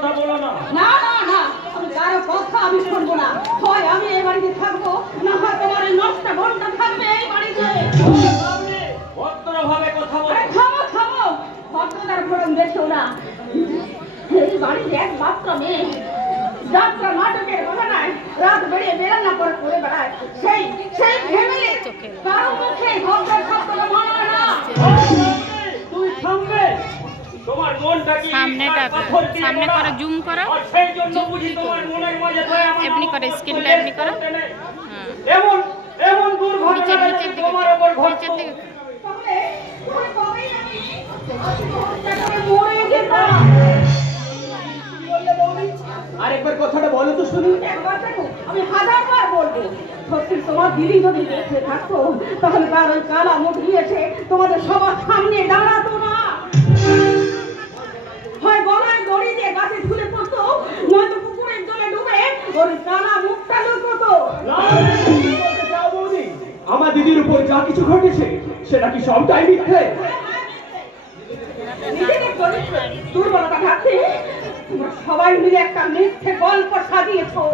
কথা বলো না। না না না, আমি কারো কথা আমি শুনবো না। হয় আমি এই বাড়িতে থাকবো, না হয় তোমার এই নষ্ট ঘন্টা থাকবে এই বাড়িতে। ভদ্রভাবে কথা বলো। থামো থামো, ভদ্রতার ভরণ দেখো না। এই বাড়ির একমাত্র মেয়ে, যাত্রা নাটকের ঘটনায় রাত বেরিয়ে বেরান্না করে করে বেড়ায়, সেই সেই ফ্যামিলি কারো মুখে ভদ্র শব্দ মানায় না। তুই থামবে? তোমার মনটা কি সামনে করে জুম করো, সেই জন্য বুঝি তোমার মনের মাঝে এমনি করে স্ক্রিনটা এমনি করো। এমন এমন দুর্ঘটনা তোমার উপর ঘটছে। আরেকবার কথাটা বলো তো শুনি। একবার দেখো, আমি হাজারবার বলবো। সত্যি তোমার দিদি যদি বেঁচে থাকতো, তাহলে তার ওই কালা মুখ দিয়েছে তোমাদের সবার সামনে দাঁড়াতো না। হয় গলায় দড়ি দিয়ে গাছে ঝুলে পড়তো, নয়তো পুকুরের জলে ডুবে ওর কালা মুখটা লুকোতো। আমার দিদির উপর যা কিছু ঘটেছে সেটা কি সবটাই মিথ্যে? নিজেদের চরিত্র দুর্বলতা থাকতে তোমরা সবাই মিলে একটা মিথ্যে গল্প সাজিয়েছো।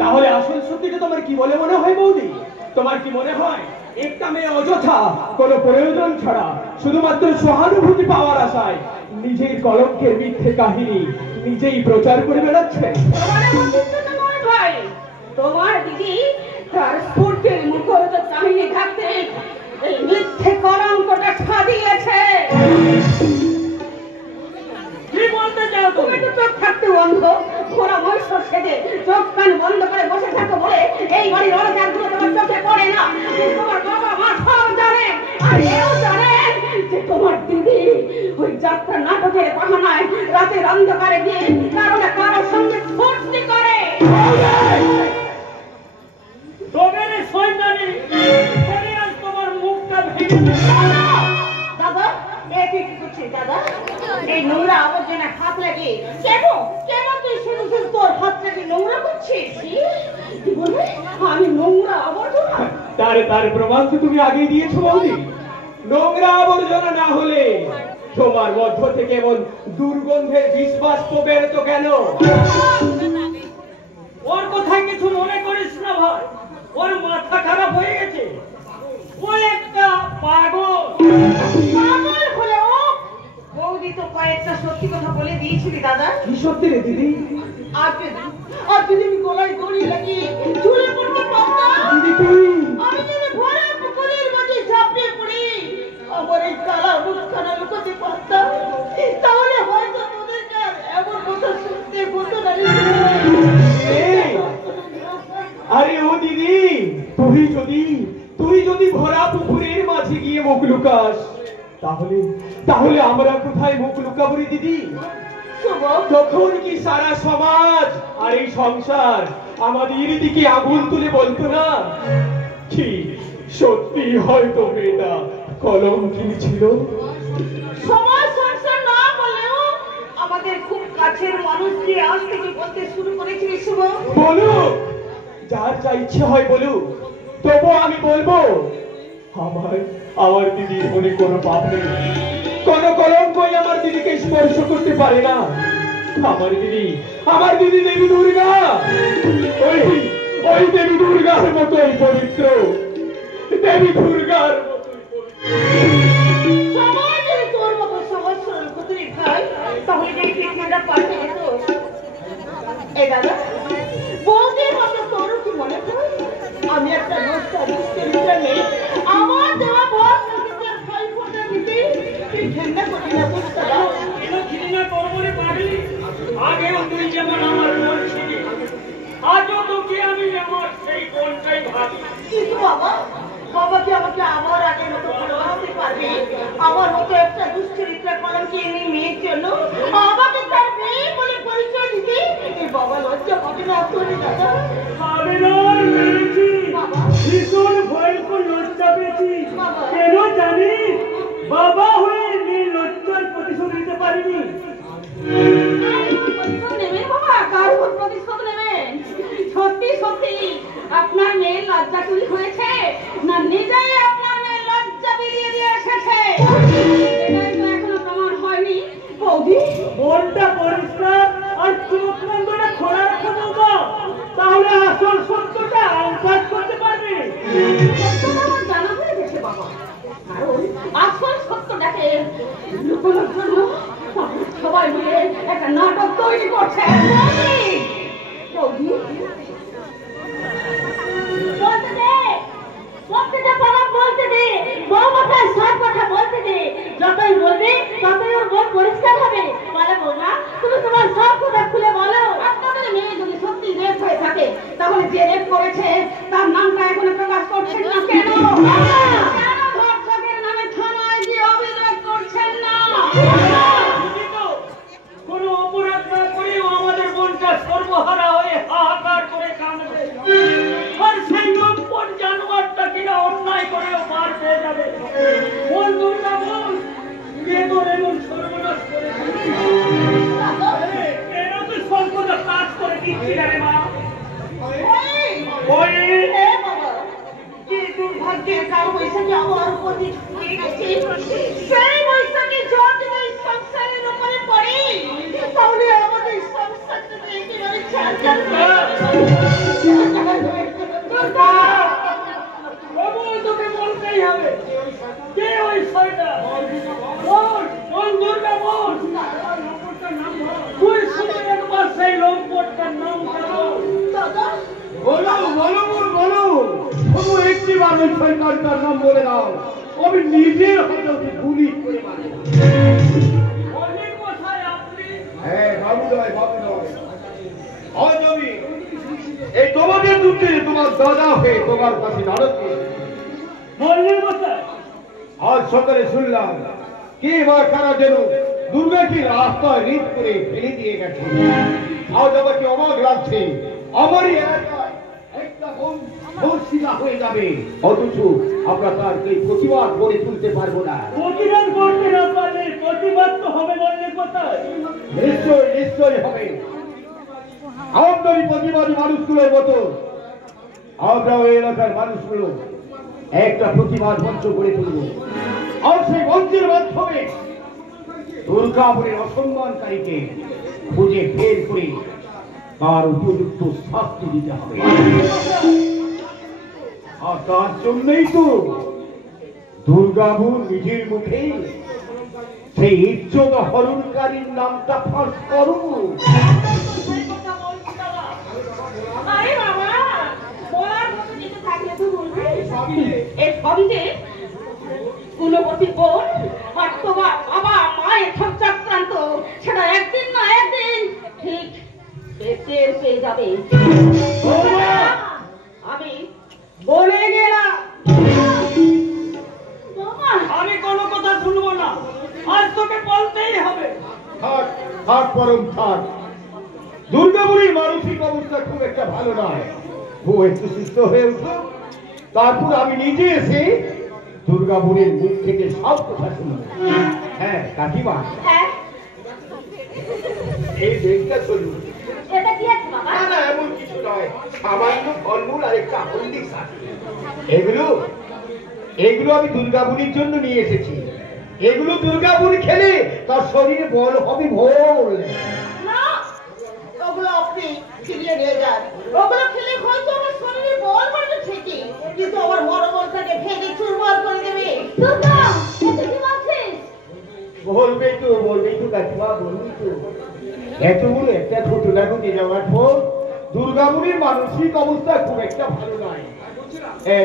তাহলে আসল সত্যিটা তোমার কি বলে মনে হয় বৌদি? তোমার কি মনে হয় একটা মেয়ে অযথা কোনো প্রয়োজন ছাড়া শুধুমাত্র সহানুভূতি পাওয়ার আশায় নিজের কলঙ্কের মিথ্যে কাহিনী নিজেই প্রচার করে বেড়াচ্ছে? তোমার দিদি তার স্ফূর্তির মুখরিত কাহিনী থাকতে এই মিথ্যে কলঙ্কটা সাজিয়েছে। কি বলতে চাও তুমি? তো চোখ থাকতে অন্ধ, ঘোড়া মহিষ সেজে চোখ কান বন্ধ করে বসে থাকো বলে এই বাড়ির অনাচারগুলো তোমার চোখে পড়ে না। তোমার বাবা মা সব জানে, আর এও জানেন যে তোমার দিদি ওই যাত্রা নাটকের বাহানায় রাতের অন্ধকারে গিয়ে কারো না কারোর সঙ্গে ফুর্তি করে। তোমার সৈন্যানি তোমার মুখটা ভেঙে দাদা, কি করছিস দাদা? এই নোংরা আবর্জনা হাত লাগে কেন কেন তুই শুধু শুধু তোর হাত লাগে নোংরা করছিস? কি বলবে আমি নোংরা আবর্জনা? তার প্রমাণ তো তুমি আগেই দিয়েছো বৌদি। নোংরা আবর্জনা না হলে তোমার মধ্য থেকে এমন দুর্গন্ধের বিশ্বাস তো বেরোতো কেন? ওর কথায় কিছু মনে করিস না ভাই, ওর মাথা খারাপ হয়ে গেছে। ও একটা পাগল। পাগল হলেও বৌদি তো কয়েকটা সত্যি কথা বলে দিয়েছিলি দাদা। কি সত্যি রে দিদি? আর যদি আমি গলায় দড়ি লাগিয়ে ঝুলে পড়তে পারতাম, দিদি তুই আমি যদি ভরা পুকুরের মাঝে ঝাঁপিয়ে পড়ি আমার এই কালা মুখখানা লুকোতে পারতাম, তাহলে হয়তো তোদেরকে আর এমন কথা শুনতে হতো না। আরে ও দিদি, তুই যদি ভরা পুকুরের মাঝে গিয়ে মুখ লুকাস, তাহলে আমরা কোথায় মুখ লুকাবো রে দিদি? তখন কি সারা সমাজ আর এই সংসার আমাদের দিকে আগুন তুলে বলতো না কি সত্যি হয়তো মেয়েটা কলঙ্কিনী ছিল? সমাজ সংসার না বলেও আমাদের খুব কাছের মানুষ যে আজ থেকে বলতে শুরু করেছিল। শুভ বলুক, যার যা ইচ্ছে হয় বলুক, তবু আমি বলবো আমার দিদির মনে কোনো পাপ নেই, কোনো কলঙ্কই আমার দিদিকে স্পর্শ করতে পারে না। আমার দিদি দেবী দুর্গা, ওই দেবী দুর্গার মতোই পবিত্র, দেবী দুর্গার সমাজ যদি তোর মতো সমাজ সরল করতে খাই, তাহলে যে ট্রিটমেন্টটা পাল্টে যেত। এই দাদা, বৌদির মতো তোরও কি মনে হয় আমি একটা দুষ্কৃতিটা নেই? আমার দেওয়া ভোট নিজের ভাই ফোটা দিতে তুই ঘেন্না করি না? বুঝতে কেন ঘৃণা করবো রে পাগলি? আগেও তুই যেমন আমার বোন ছিলি, আজও তোকে আমি আমার সেই বোনটাই ভাবি। কিন্তু বাবা কি আমাকে আমার আগের মতো ভালোবাসতে পারবে? আমার মতো একটা দুশ্চরিত্রা কলঙ্কিনী মেয়ের জন্য আমাকে তার মেয়ে বলে পরিচয় দিতে এই বাবা লজ্জা পাবে না? তোর দাদা আমি নয় মেরেছি, ভীষণ ভয়ঙ্কর লজ্জা পেয়েছি। কেন জানিস? বাবা হয়ে মেয়ে লজ্জার প্রতিশোধ নিতে পারিনি। নেবেন বাবা, কার উপর প্রতিশোধ নেবেন? সত্যি সত্যি আপনার মেয়ের লজ্জা চুরি হয়েছে, না নিজেই আপনার মেয়ের লজ্জা বিলিয়ে দিয়ে এসেছে? এটাই তো এখনো প্রমাণ হয়নি। বৌদি মনটা পরিষ্কার আর চোখ বন্ধটা খোলা রাখা বৌমা, তাহলে আসল সত্যটা আন্দাজ করতে পারবে। সত্যটা আমার জানা হয়ে গেছে বাবা, কারণ আসল সত্যটাকে লুকোনোর জন্য সবাই মিলে একটা নাটক তৈরি করছে। বলতে দে বাবা, বলতে দে, বৌমাকে সব কথা বলতে দে। যতই বলবে ততই ওর মন পরিষ্কার হবে। বলে বৌমা, তুমি তোমার সব কথা খুলে বলো। আপনাদের মেয়ে যদি সত্যি রেপ হয়ে থাকে, তাহলে যে রেপ করেছে তার নামটা এখনো প্রকাশ করছেন না কেন? কেন ধর্ষকের নামে থানায় গিয়ে অভিযোগ করছেন না? কোনো অপরাধ না করেও আমাদের বোনটা সর্বহারা হয়ে হাহাকার করে কাঁদবে, আর সেই লম্পট জানোয়ারটা কিনা অন্যায় করেও পার পেয়ে যাবে। বল দুর্গা বল, কে তোর এমন সর্বনাশ করেছে? কেন তুই সর্বদা কাজ করে দিচ্ছি না রে মা? ওই এ বাবা, কি দুর্ভাগ্যের কাল বৈশাখী আমার উপর দিয়ে ছুঁয়ে গেছে। সেই বৈশাখী যদি এই সংসারের উপরে পড়ে, তাহলে আমাদের সংসারটা একেবারে ছাড়ছাড় হয়ে যাবে। দুর্গা! বাবু, তোকে বলতেই হবে, কে ওই শয়তান? বল, বল দুর্গা বল। তুই শুধু একবার সেই লম্পটটার নাম বল। দাদা, বলো বলো বলো, তবু একটি মানুষ সরকারটার নাম বলে দাও, আমি নিজের হাতে ওকে গুলি করে মারব। অনেক কথায় আপনি হ্যাঁ বাবু নয়, বাবু নয়। আজ আমি এই তোমাদের দুধে তোমার দাদা হয়ে তোমার কাছে দাঁড়াচ্ছি। বললেন কোথায়? আজ সকালে শুনলাম কে বা কারা যেন দুর্গাকে রাস্তায় রিপ করে ফেলে দিয়ে গেছে। আজ আমাকে অবাক লাগছে, আমারই এলাকায় একটা ধর্ষিতা হয়ে যাবে, অথচ আমরা তার এই প্রতিবাদ গড়ে তুলতে পারবো না। প্রতিবাদ করতে না পারলে প্রতিবাদ তো হবে বললেন কোথায়? নিশ্চয় নিশ্চয় হবে। আমদানি প্রতিবাদী মানুষগুলোর মতো আমরাও এই এলাকার মানুষগুলো একটা প্রতিবাদ মঞ্চ গড়ে তুলব, আর সেই মঞ্চের মাধ্যমে দুর্গাপুরের অসম্মানকারীকে খুঁজে বের করে তার উপযুক্ত শাস্তি দিতে হবে। আর তার জন্যই তো দুর্গাপুর নিজের মুখে সেই ইজ্জত হরণকারীর নামটা ফাঁস করো। আরে বাবা, বলার মতো কিছু থাকলে তো বলবি। এই সবই যে গুণবতী বোন আর তোমার বাবা মায়ের চক্রান্ত, সেটা একদিন না একদিন ঠিক টের পেয়ে যাবে। আমি বলে গেলাম। আমি কোনো কথা শুনবো না, আজ তোকে বলতেই হবে। থাক থাক পরম থাক, দুর্গাপুরীর মানসিক অবস্থা খুব একটা ভালো নয়। ও একটু সুস্থ হয়ে উঠল, তারপর আমি নিজে এসে দুর্গাপুরীর মুখ থেকে সব কথা শুনব। হ্যাঁ কাকিমা, হ্যাঁ, এই ব্যাগটা চলুন। এটা কি আছে বাবা? না না, এমন কিছু নয়, সামান্য ফলমূল আর একটা হলদির সাথে। এগুলো এগুলো আমি দুর্গাপুরীর জন্য নিয়ে এসেছি। এগুলো দুর্গাপুরী খেলে তার শরীরে বল হবে ভোল। না, ওগুলো আপনি ফিরিয়ে নিয়ে যান। ওগুলো খেলে হয়তো আমার শরীরে বল বাড়বে ঠিকই, কিন্তু আমার মনোবলটাকে ভেঙে চুরমার করে দেবে। দুর্গা, এটা কি বলছিস? বলবেই তো কাকিমা, বলবি তো। এত বড় একটা ঘটনা ঘটে যাওয়ার পর দুর্গাপুরীর মানসিক অবস্থা খুব একটা ভালো নয়।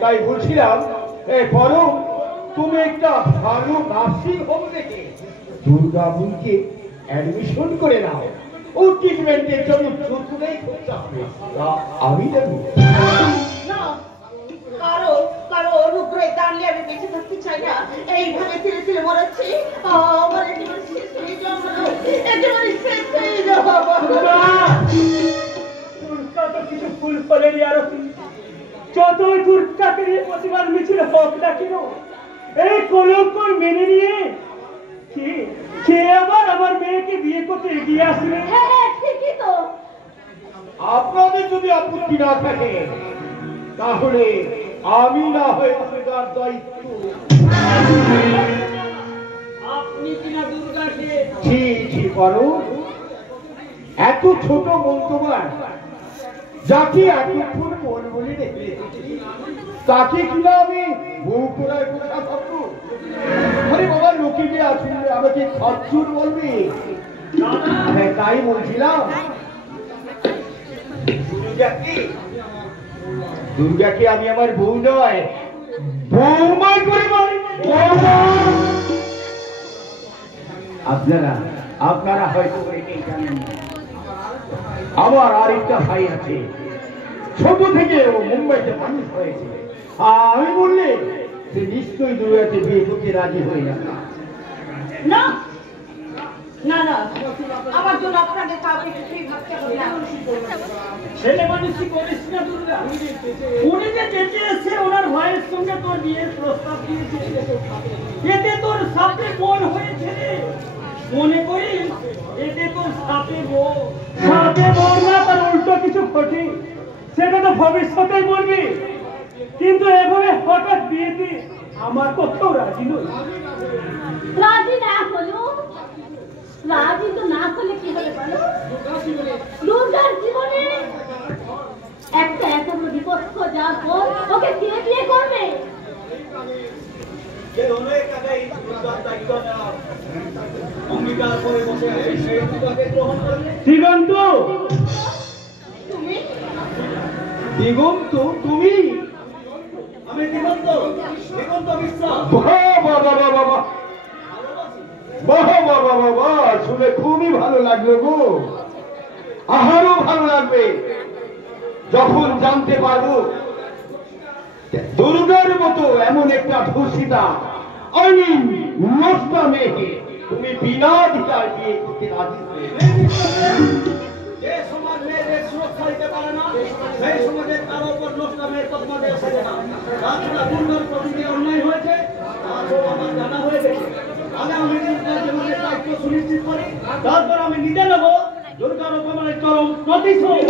তাই বলছিলাম, বরং তুমি একটা ভালো নার্সিং হোম থেকে দুর্গাপুরীকে অ্যাডমিশন করে নাও। ও ট্রিটমেন্টের জন্য প্রথমেই করতে হবে, আমি জানি না, কারো অনুগ্রহে দাঁড়িয়ে আমি বেঁচে থাকতে চাই না। এইভাবে ধীরে ধীরে মরাচ্ছি, আমার একেবারে শেষ হয়ে যাবো, একেবারে শেষ হয়ে যাবো। তো কিছু ফুল ফলের আরতি, যতই দুর্গাকে নিয়ে প্রতিবাদ মিছিল হোক না কেন, এই কলঙ্ক মেনে নিয়ে কে আবার আমার মেয়েকে বিয়ে করতে এগিয়ে আসবে? হ্যাঁ, ঠিকই তো। আপনাদের যদি আপত্তি না থাকে তাহলে আমি না হয়ে তার দায়িত্ব। আপনি আপনি কিনা দুর্গাকে ছি ছি করো, এত ছোট মন তোমার, যাকে এতক্ষণ মন বলে দেখে তাকে কিনা আমি বউ করার কথা ভাববো? আরে বাবা, লোকে যে আসলে আমাকে খচ্চর বলবে। হ্যাঁ, তাই বলছিলাম। দুর্গাকে আমি আমার বউ নয়, বৌমা করে বলি। আপনারা হয়তো এটাই জানেন না, আমার আরেকটা ভাই আছে, ছোট থেকে ও মুম্বাইতে মানুষ হয়েছে। আমি বললে সে নিশ্চয়ই দুর্গাকে বিয়ে করতে রাজি হয়ে যাবে। না না না, আমার জন্য আপনাদের কাউকে কিছুই ভাবতে হবে না। ছেলে মানুষই করিস না দুর্গা। উনি যে যেতে এসে ওনার ভাইয়ের সঙ্গে তোর বিয়ের প্রস্তাব দিয়েছে, এতে তোর সাথে বোন হয়েছে রে। মনে করিস এতে তোর সাথে বোন, সাথে বোন না তার উল্টো কিছু ঘটে, সেটা তো ভবিষ্যতেই বলবি। কিন্তু এভাবে হঠাৎ বিয়েতে আমার কোথাও রাজি নই। রাজি না হলো, রাজি তো না হলে কি হবে বলো? দুর্গার জীবনে একটা এত বড় বিপক্ষ যার পর ওকে কে বিয়ে করবে? দিগন্ত, তুমি দিগন্ত, তুমি? আমি দিগন্ত, দিগন্ত বিশ্বাস। বাবা, শুনে খুবই ভালো লাগলো গো। আরো ভালো লাগবে যখন জানতে পারবো দুর্গার মতো এমন একটা ধর্ষিতা, আমি নষ্টা মেয়েকে তুমি বিনা দ্বিধায় বিয়ে করতে রাজি হয়ে। যে সমাজ মেয়েদের সুরক্ষা দিতে পারে না, সেই সমাজের কারো উপর নষ্টা মেয়ের তকমা দেওয়া যাবে না। তাছাড়া দুর্গার প্রতি যে অন্যায় হয়েছে তারও আমার জানা হয়ে গেছে। আগামী দুর্গার জীবনের দায়িত্ব সুনিশ্চিত করি, তারপর আমি নিজে নেব দুর্গার অপমানের চরম প্রতিশোধ।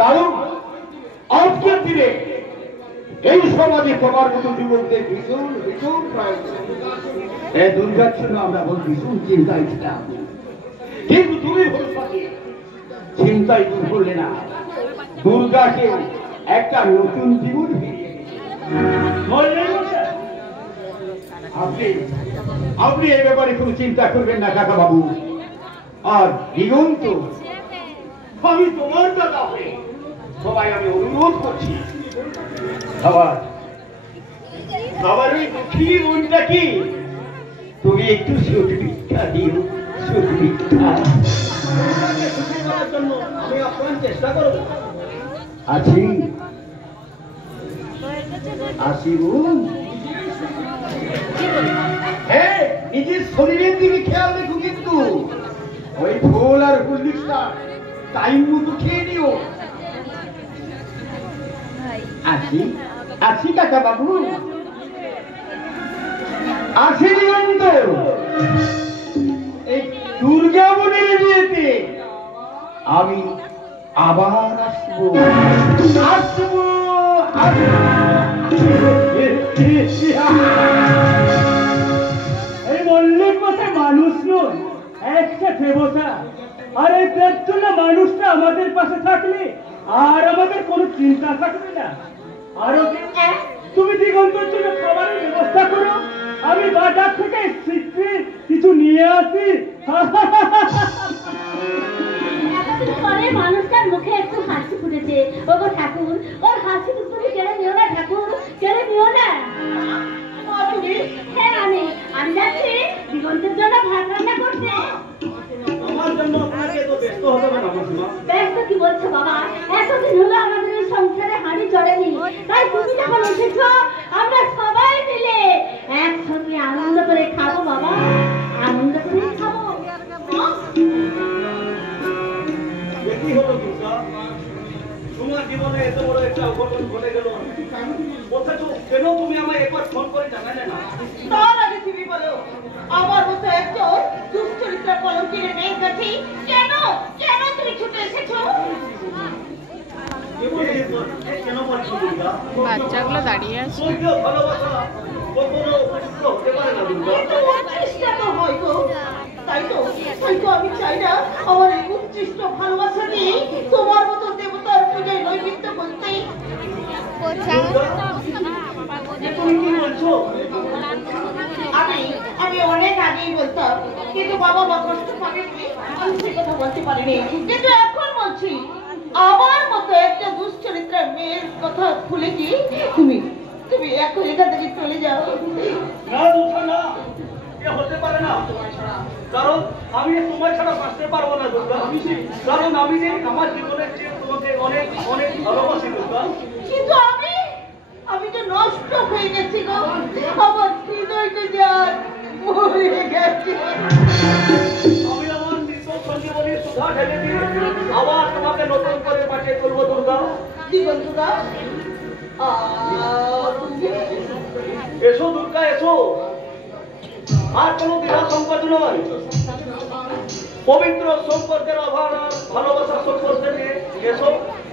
দারুণ! আজকের দিনে এই সমাজে তোমার মতো যুবকদের ভীষণ ভীষণ প্রয়োজন। এই দুর্গার জন্য আমরা বল ভীষণ চিন্তায় ছিলাম, কিন্তু তুমি ভবিষ্যতে চিন্তাই দূর করলে না, দুর্গাকে একটা নতুন জীবন ফিরিয়ে দিলে। আপনি এই ব্যাপারে কোনো চিন্তা করবেন না কাকা বাবু। আর দিগন্ত, আমি তোমার দাদা হয়ে সবাই আমি অনুরোধ করছি, আমার ওই দুঃখী মনটা কি তুমি একটু সুখ ভিক্ষা দিও, সুখ ভিক্ষা। জন্য আমি আপ্রাণ চেষ্টা করব। আছি বোন। হ্যাঁ, নিজের শরীরের দিকে খেয়াল রেখো, কিন্তু ওই ফুল আর হরলিক্সটা টাইম মতো খেয়ে নিও। আছি কাকা বাবু, আছি দিগন্ত। এই দুর্গা বোনের বিয়েতে আমি আবার আসবো। এই মল্লিক মাথায় মানুষ নয়, একটা দেবতা। আর এই দেবতুল্য মানুষটা আমাদের পাশে থাকলে আর আমাদের কোনো চিন্তা থাকবে না। আরো তুমি দিগন্তর জন্য খাবারের ব্যবস্থা করো, আমি বাজার থেকে শীঘ্রই কিছু নিয়ে আসি। এতদিন পরে মানুষটার মুখে একটু হাসি ফুটেছে। ওগো ঠাকুর, ওর হাসি তুমি কেড়ে নিও না ঠাকুর, কেড়ে নিও না। হ্যাঁ, আমি যাচ্ছি দিগন্তের জন্য ভাত রান্না করতে। আমার জন্য আপনাকে তো ব্যস্ত হতে হবে না মাসিমা। ব্যস্ত কি বলছো বাবা? এতদিন হলো আমাদের এই সংসারে হাঁড়ি চড়েনি, তাই তুমি যখন এসেছো আমরা সবাই মিলে একসঙ্গে আনন্দ করে খাবো বাবা, আনন্দ করে খাবো। কি হলো দুর্গা, তোমার জীবনে এত বড় একটা অঘটন ঘটে গেল, অথচ কেন তুমি আমায় একবার ফোন করে জানালে না? তার আগে তুমি বলো, আমার মতো একজন দুশ্চরিত্র কলঙ্কির মেয়ের কাছে কেন কেন তুমি ছুটে এসেছো? কেন বলছো দুর্গা? বাচ্চাগুলো দাঁড়িয়ে আছে। সূর্য ভালোবাসা কখনো উপযুক্ত হতে পারে না দুর্গা। চেষ্টা তো হয় গো। তাই তো আমি চাই না আমার এই উচ্ছিষ্ট ভালোবাসা নিয়ে তোমার মতো দেবতার পূজায় নৈবেদ্য করতে। তুমি কি বলছো? আমি অনেক আগেই বলতাম, কিন্তু বাবা মা কষ্ট পাবেননি, আমি সে কথা বলতে পারিনি। কিন্তু এখন বলছি, আমার মতো একটা দুশ্চরিত্রার মেয়ের কথা ভুলে কি তুমি এখন এখান থেকে চলে যাও। না দুর্গা না, এ হতে পারে না। কারণ আমি তোমার ছাড়া বাঁচতে পারবো না দুর্গা। কারণ আমি যে আমার জীবনের চেয়ে তোমাকে অনেক অনেক ভালোবাসি দুর্গা। কিন্তু আমি তো নষ্ট হয়ে গেছি গো, আমার হৃদয়টা যার মরে গেছে। আমি আমার মৃত সঞ্জীবনী সুধা ঢেলে দিয়ে আবার তোমাকে নতুন করে পাঠিয়ে করবো দুর্গা। দিগন্তদা, এসো দুর্গা এসো, আর কোনো দ্বিধা সংকোচ নয়। পবিত্র সম্পর্কের অভাব ভালোবাসার সম্পর্কে নিয়ে এসো,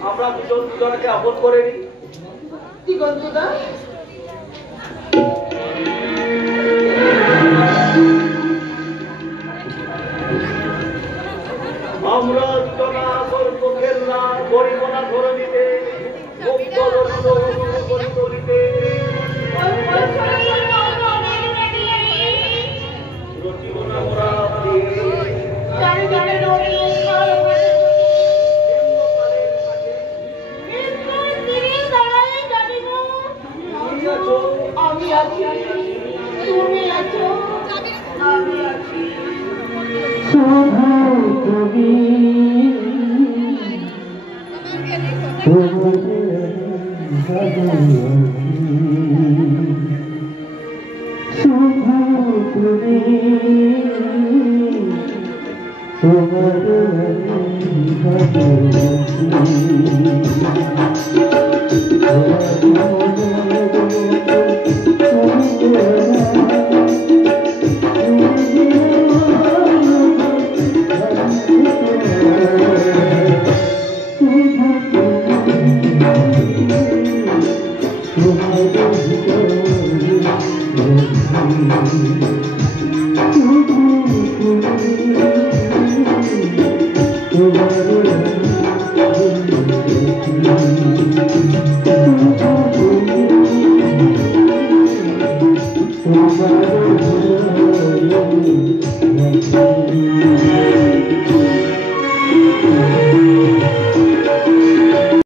আমরা দুজনকে আপন করে নিই। দিগন্তদা, আমরা জনা গল্পের না গরিবনা ধরণীতে মুক্ত গরিবনীতে রচিবনা মোরা আমি আছি, তুমি আছো, আমি আছি। Thank you.